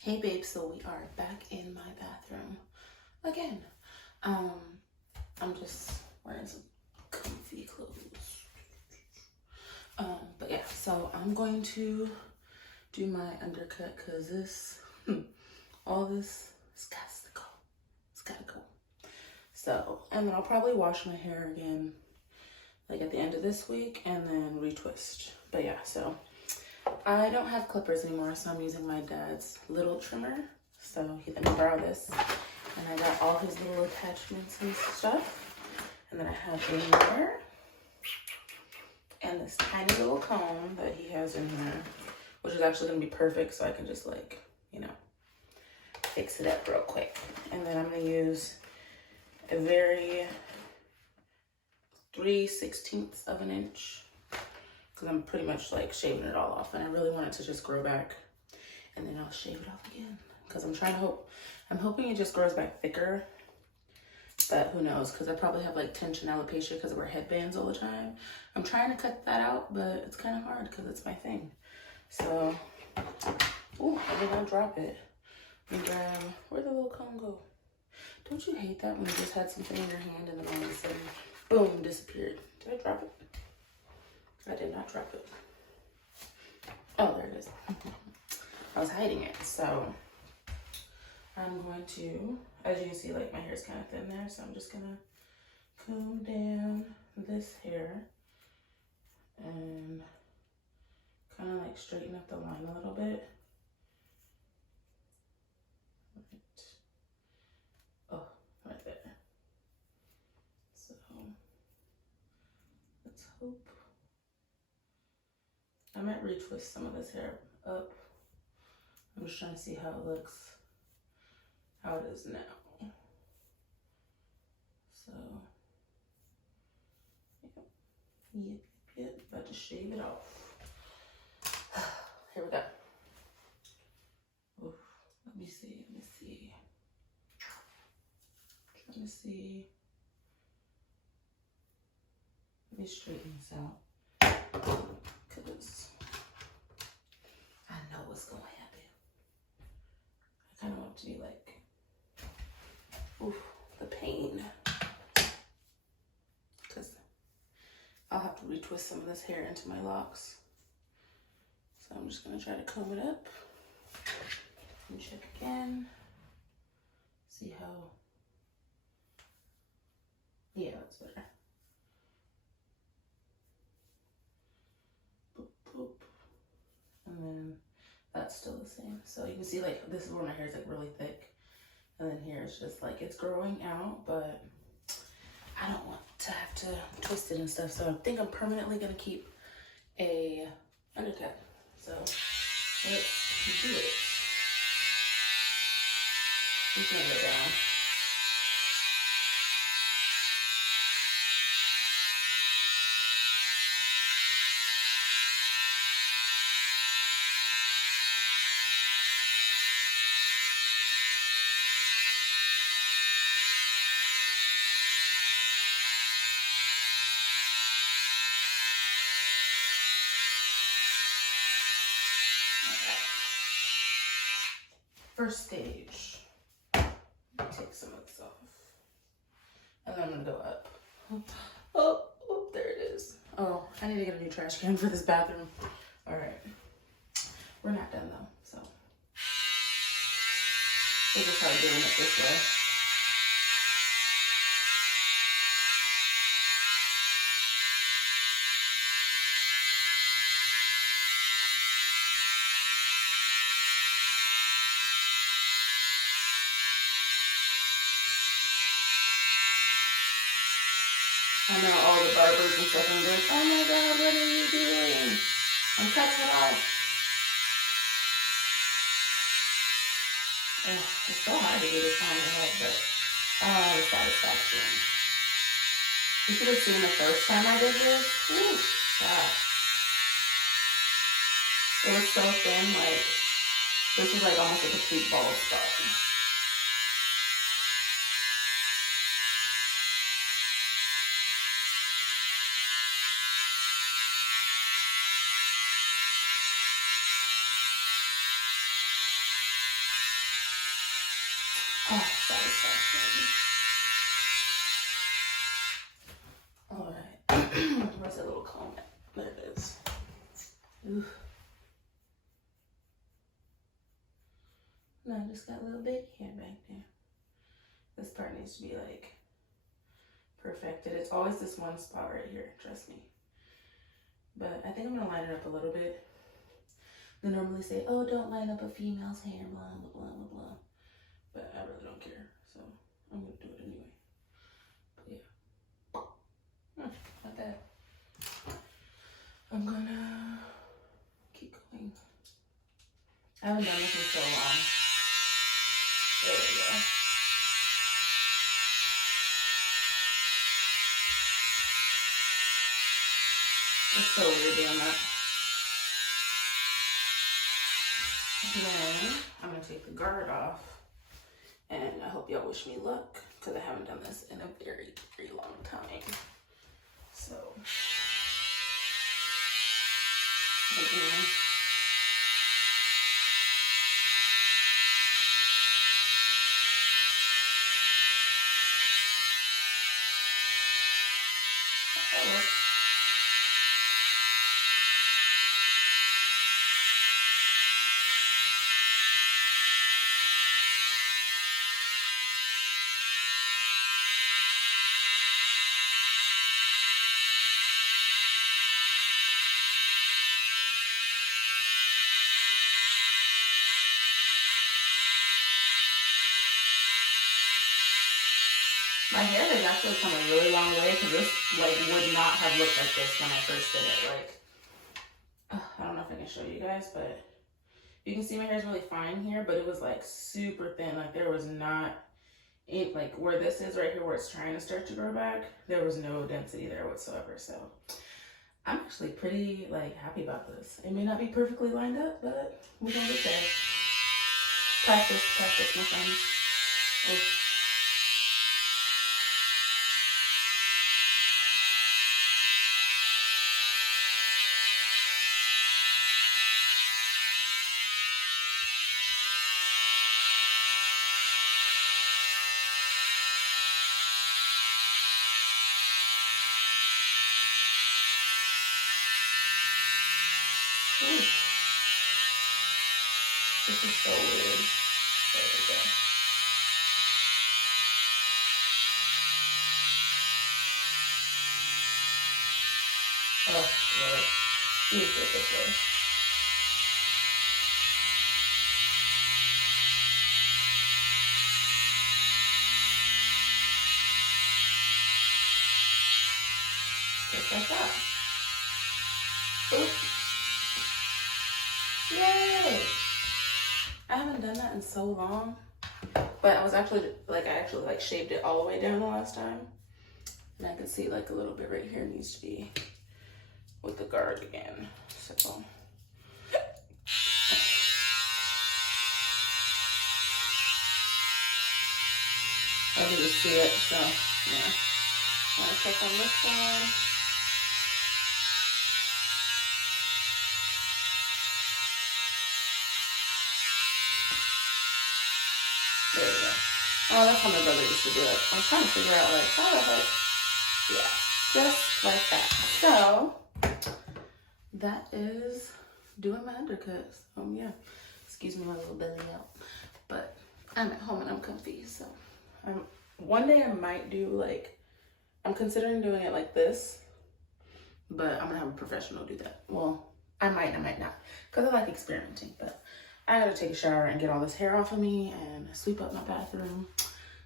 Hey babe, so we are back in my bathroom again. I'm just wearing some comfy clothes. But yeah, so I'm going to do my undercut because this, all this, it's got to go. It's gotta go. So, and then I'll probably wash my hair again, like at the end of this week, and then retwist. But yeah, so I don't have clippers anymore, so I'm using my dad's little trimmer. So he let me borrow this, and I got all his little attachments and stuff. And then I have a mirror and this tiny little comb that he has in here, which is actually gonna be perfect, so I can just like, you know, fix it up real quick. And then I'm gonna use a very 3/16 of an inch, because I'm pretty much like shaving it all off, and I really want it to just grow back, and then I'll shave it off again, because I'm hoping it just grows back thicker, but who knows, because I probably have like tension alopecia because I wear headbands all the time. I'm trying to cut that out, but it's kind of hard because it's my thing. So, ooh, I did not drop it. And grab, where'd the little comb go? Don't you hate that when you just had something in your hand and then all of a sudden, boom, disappeared? Did I drop it? I did not drop it. Oh, there it is. I was hiding it. So I'm going to, as you can see, like my hair is kind of thin there, so I'm just gonna comb down this hair and kind of like straighten up the line a little bit. Right. Oh, right there. So let's hope. I might retwist some of this hair up. I'm just trying to see how it looks, how it is now. So, yep, about to shave it off. Here we go. Oof, let me see. Trying to see. Let me straighten this out, because I know what's gonna happen. I kind of want it to be like, oof, the pain. Because I'll have to retwist some of this hair into my locks. So I'm just gonna try to comb it up and check again. See how, yeah, that's better. Boop, boop. And then that's still the same. So you can see like, this is where my hair is like really thick. And then here it's just like, it's growing out, but I don't want to have to twist it and stuff. So I think I'm permanently gonna keep a undercut. So let's do it. Just nail it down. First stage. Take some of this off. And then I'm gonna go up. Oh, there it is. Oh, I need to get a new trash can for this bathroom. All right. We're not done though, so. We'll just try doing it this way. I know all the barbers and stuff are like, oh my God, what are you doing? I'm cutting it off. Oh, it's so hard to get this on your head, but the satisfaction. You should have seen the first time I did this. Ooh, gosh. It was so thin, like, this is like almost a complete bald spot. Oh, satisfaction. All right. Where's that little comb at? There it is. Ooh. No, I just got a little baby hair back there. This part needs to be like perfected. It's always this one spot right here, trust me. But I think I'm gonna line it up a little bit. They normally say, oh, don't line up a female's hair, blah, blah, blah, blah, blah. But I really don't care, so I'm gonna do it anyway. But yeah, not bad. I'm gonna keep going. I haven't done this in so long. There we go. It's so weird doing that. Then I'm gonna take the guard off, and I hope y'all wish me luck because I haven't done this in a very, very long time. So, my hair has actually come a really long way because this like would not have looked like this when I first did it. Like, I don't know if I can show you guys, but you can see my hair is really fine here, but it was like super thin. Like there was not, like where this is right here where it's trying to start to grow back, there was no density there whatsoever. So I'm actually pretty like happy about this. It may not be perfectly lined up, but we're gonna get there. Practice, my friends. Oh. Ooh. This is so weird. There we go. Oh, Lord. Let me do it this way. Just like that. Oops. Yay! I haven't done that in so long, but I actually like shaved it all the way down the last time, and I can see like a little bit right here needs to be with the guard again. So I need to see it. So yeah, I want to check on this side. There we go. Oh, that's how my brother used to do it. I was trying to figure out like how the heck. Yeah, just like that. So that is doing my undercuts. Yeah, excuse me, my little belly out, but I'm at home and I'm comfy. So one day I might do like, I'm considering doing it like this, but I'm gonna have a professional do that. Well, I might not, because I like experimenting, but I gotta take a shower and get all this hair off of me and sweep up my bathroom.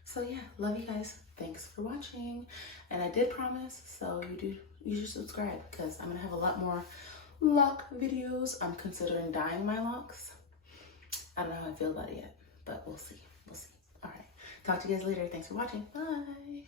So yeah, love you guys. Thanks for watching. And I did promise, so you should subscribe because I'm gonna have a lot more lock videos. I'm considering dyeing my locks. I don't know how I feel about it yet, but we'll see. All right, talk to you guys later. Thanks for watching. Bye.